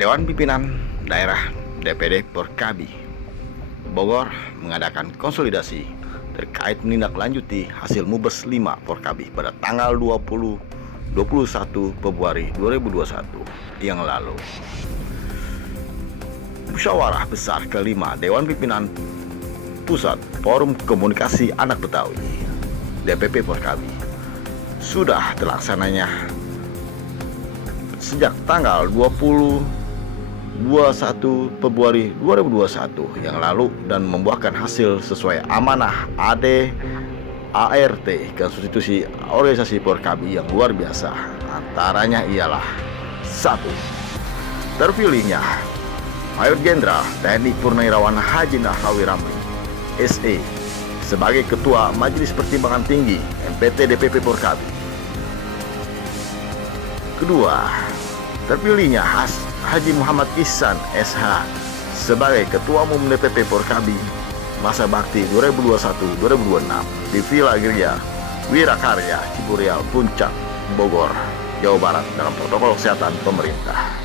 Dewan Pimpinan Daerah DPD Porkabi Bogor mengadakan konsolidasi terkait menindaklanjuti hasil Mubes 5 Porkabi pada tanggal 21 Februari 2021 yang lalu. Musyawarah Besar kelima Dewan Pimpinan Pusat Forum Komunikasi Anak Betawi DPP Porkabi sudah terlaksananya sejak tanggal 21 Februari 2021 yang lalu dan membuahkan hasil sesuai amanah ART konstitusi organisasi Porkabi yang luar biasa. Antaranya ialah 1. Terpilihnya Mayor Jenderal TNI Purnawirawan Haji Nahrawi Ramli SE sebagai Ketua Majelis Pertimbangan Tinggi MPT DPP Porkabi. Kedua, terpilihnya Haji Muhammad Ihsan SH sebagai Ketua Umum DPP Porkabi masa bakti 2021-2026 di Villa Geria Wirakarya Ciburial Puncak Bogor, Jawa Barat dalam protokol kesehatan pemerintah.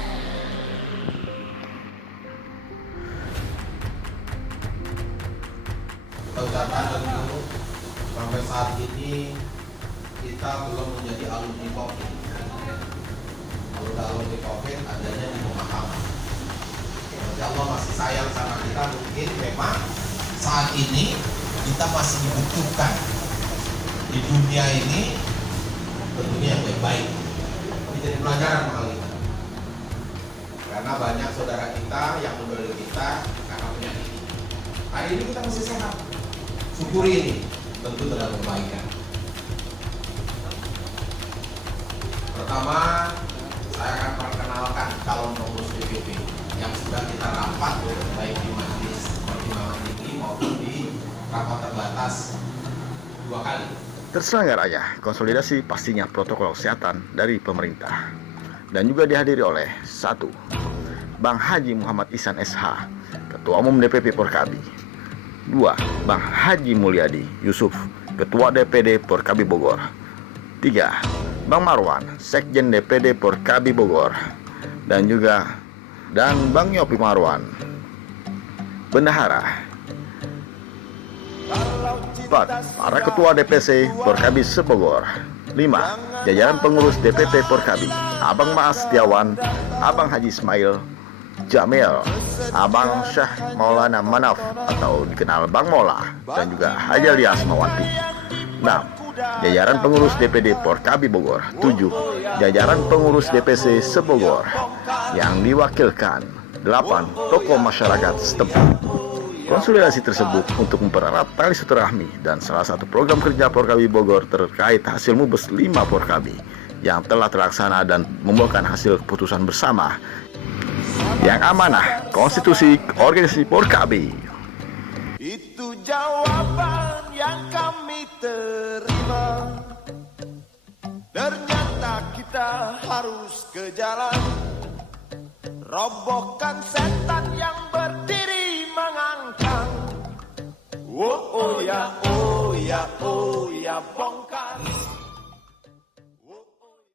Saudara tentu sampai saat ini kita belum menjadi alumni COVID. Kalau alumni COVID adanya di pemahaman. Ya Allah masih sayang sama kita, mungkin memang saat ini kita masih dibutuhkan di dunia ini tentunya yang baik-baik. Ini jadi pelajaran hal ini. Karena banyak saudara kita yang mendoakan kita karena penyakit. Hari ini kita masih sehat. Syukuri ini, tentu terdapat kebaikan. Pertama, saya akan perkenalkan calon pengurus DPP yang sudah kita rapat baik di Majelis Pertimbangan Tinggi maupun di rapat terbatas 2 kali. Terselenggaranya konsolidasi pastinya protokol kesehatan dari pemerintah dan juga dihadiri oleh 1. Bang Haji Muhammad Ihsan SH, Ketua Umum DPP Porkabi. 2. Bang Haji Mulyadi Yusuf, Ketua DPD Porkabi Bogor. 3. Bang Marwan, Sekjen DPD Porkabi Bogor. Dan Bang Yopi Marwan, Bendahara. 4. Para Ketua DPC Porkabi Sebogor. 5. Jajaran pengurus DPP Porkabi, Abang Maas Setiawan, Abang Haji Ismail Jamil, Abang Syah Maulana Manaf atau dikenal Bang Mola, dan juga Haji Alias Mawanti. 6. Jajaran pengurus DPD Porkabi Bogor. 7. Jajaran pengurus DPC Sebogor yang diwakilkan 8 tokoh masyarakat setempat. Konsolidasi tersebut untuk mempererat tali silaturahmi dan salah satu program kerja Porkabi Bogor terkait hasil Mubes 5 Porkabi yang telah terlaksana dan membuahkan hasil keputusan bersama yang amanah konstitusi organisasi Porkabi. Itu jawaban yang kami terima. Ternyata kita harus ke jalan, robohkan setan yang berdiri mengangkang. Oh ya, oh ya, oh ya, bongkar.